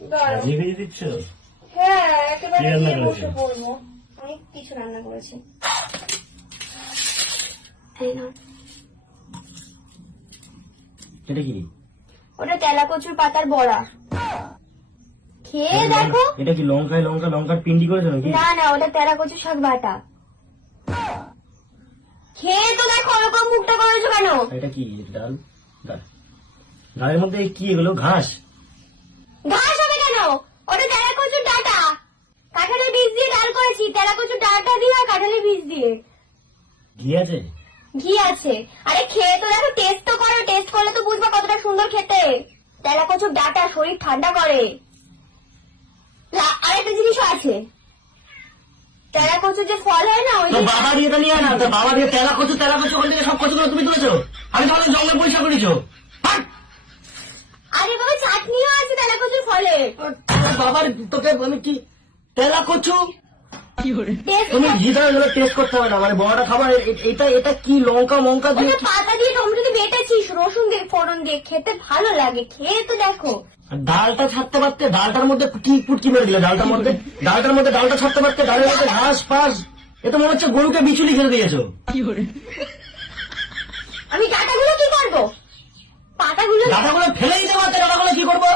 জিভে দিচ্ছ? হ্যাঁ, একেবারে কি রান্না গিয়ে বসে করেছো? পড়বো। অনেক কিছু রান্না করেছি। এই নাও। এটা কি? ওটা তেলা কচুর পাতার বড়া। খেয়ে দেখো। এটা কি লঙ্কার পিন্ডি করেছো নাকি? না না, ওটা তেলা কচু শাক বাটা। খেয়ে তো দেখো, ওরকম মুখটা করেছো কেন? এটা কি? ডাল? ডালের মধ্যে কি এগুলো? ঘাস? ঘাস হবে কেন? ওটা তেলা কচুর ডাঁটা। কাঁঠালের বীজ দিয়ে ডাল করেছি, তেলা কচুর ডাঁটা দিয়ে আর কাঁঠালের বীজ দিয়ে। ঘি আছে? ঘি আছে। আরে খেয়ে তো দেখো, টেস্ট তো করো, টেস্ট করলে তো বুঝবা কতটা সুন্দর খেতে। তেলা কচুর ডাঁটা শরীর ঠান্ডা করে। আরেকটা জিনিসও আছে, তেলা কচুর যে ফল হয় না, ওই তো বাবা দিয়ে এটা নিয়ে না, তো বাবা দিয়ে তেলা কচু ওখান থেকে সব কচুগুলো তুমি তুলেছো? আমি তোমাদের জঙ্গল পরিষ্কার করেছো? আরে বাবা, চাটনিও আছে তেলা কচুর ফলে। বাবার তোকে আমি কি তেলা কচু? টেস্ট তুমি ঘিটা টেস্ট করতে হবে না, মানে বড়টা খাবার। এটা কি লঙ্কা দিয়ে? ওটা পাতা দিয়ে টমেটো দিয়ে বেটেছিস, রসুন দিয়ে ফোড়ন দিয়ে, খেতে ভালো লাগে। খেয়ে তো দেখো। আর ডালটা ছাড়তে পারতে? ডালটার মধ্যে কি পুটকি মেরে দিলে? ডালটার মধ্যে ডালটা ছাড়তে পারতে? ডালের মধ্যে ঘাস ফাস, এ তো মনে হচ্ছে গরুকে বিচুলি খেতে দিয়েছো। আমি ডাটাগুলো কি করবো? পাতাগুলো ডাটাগুলো ফেলে দিতে পারতে, ডাটাগুলো কি করবো?